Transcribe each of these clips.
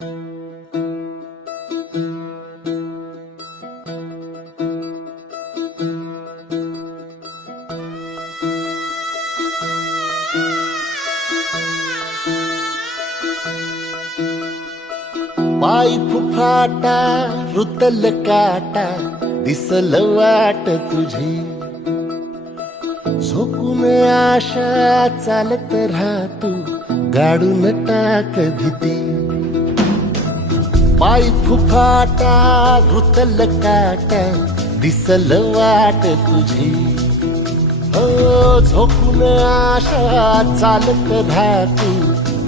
पाय फुफाटा रुतल काटा दिसल वाट तुझी. झोकून आशा चालत राहतू गाडून टाक भीती. पाय फुकाटा रुतल काटा दिसल वाट तुझी. हो झोकून आशा चालत धातू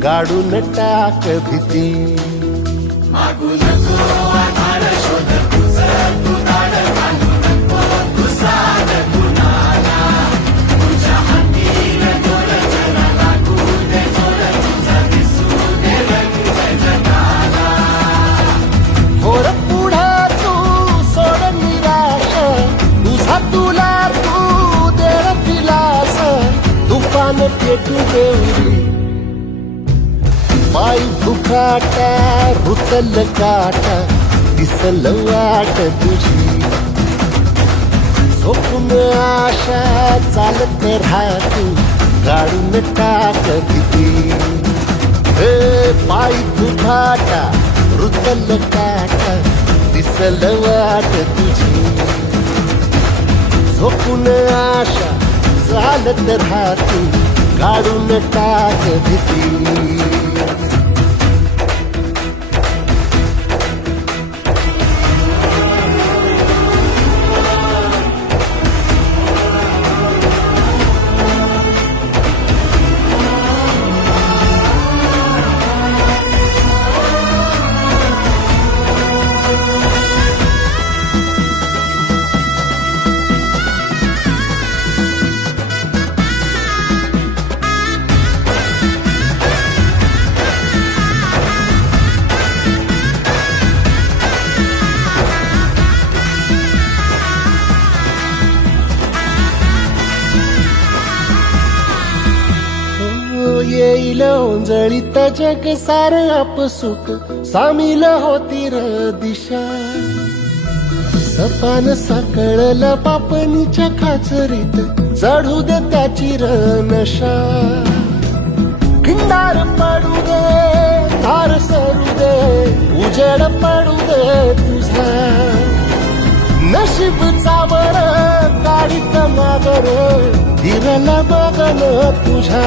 गाडून टाक भीती. होर पाय फुकाटा रुतल काटा दिसल वाट तुझी. झोपून आशा चालत राहतू गाडून टाक किती हे पाय फुकाटा रुतल काटा दिसल वाट तुझी. झोपून आशा चालत राहतू काढून टाक भीती. ओंजळीत जग सार आपसुक सामील होती र दिशा. सपान साकळला पापणीच्या खाचरीत चढू दे त्याची र नशा. खिंडार पडू दे धार सरू दे उजेड पडू दे तुझा. नशीब चावर काढीत मागर हिरल बगन तुझ्या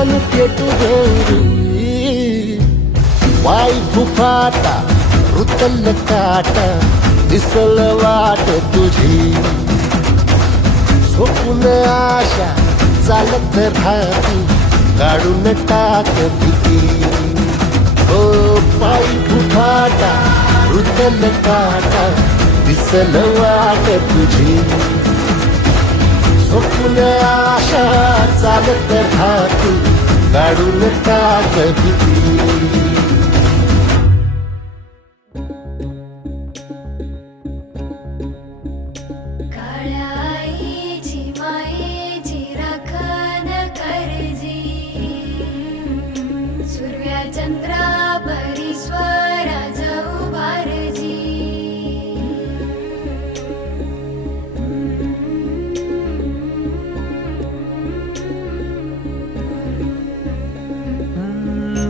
तुफान पेटू देवरी वाय रुतल काटा दिसल वाट तुझी. झोपून आशा चालत राहती काढून टाक भीती. हो, ओ पायी फुफाटा रुतल काटा दिसल वाट तुझी. झोपून आशा चालत राहती. काढून टाक भीती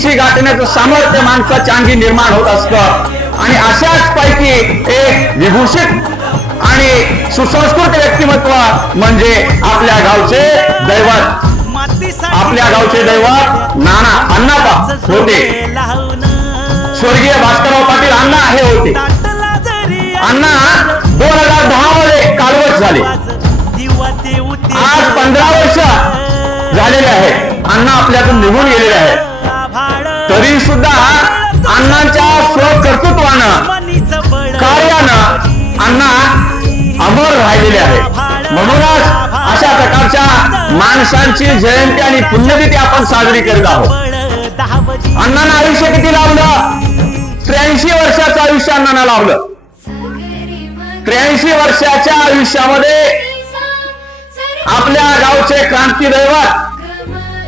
उंची गाठण्याचं सामर्थ्य माणसाच्या अंगी निर्माण होत असतं. आणि अशाच पैकी एक विभूषित आणि सुसंस्कृत व्यक्तिमत्व म्हणजे आपल्या गावचे दैवत. आपल्या गावचे दैवत नाना अण्णाबा होते. स्वर्गीय भास्करराव पाटील अण्णा हे होते. अण्णा दोन हजार दहा मध्ये कालवत झाले. आज पंधरा वर्ष झालेले आहे अण्णा आपल्यातून निघून गेलेले आहेत. तरी सुद्धा अण्णांच्या स्वकर्तृत्वानं कार्यानं अण्णा अमर राहिलेले आहे. म्हणूनच अशा प्रकारच्या माणसांची जयंती आणि पुण्यतिथी आपण साजरी करीत आहोत. अण्णांना आयुष्य किती लावलं त्र्याऐंशी वर्षाचं आयुष्य अण्णांना लावलं त्र्याऐंशी वर्षाच्या आयुष्यामध्ये आपल्या गावचे क्रांती दैवत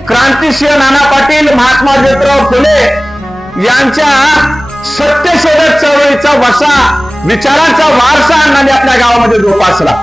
क्रांतीसिंह नाना पाटील महात्मा ज्योतिराव फुले यांच्या सत्यशोधक चळवळीचा वसा विचारांचा वारसा अण्णांनी आपल्या गावामध्ये जोपासला.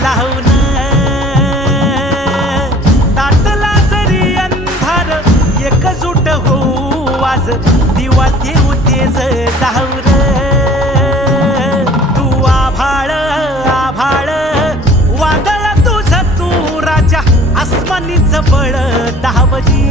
लावून ताटला जरी अंधार एकजूट होऊ आज दिवा देऊ तेज लावून तू आभाळ आभाळ वादळ तुझ तू राजा आसमानीच बळ दहावजी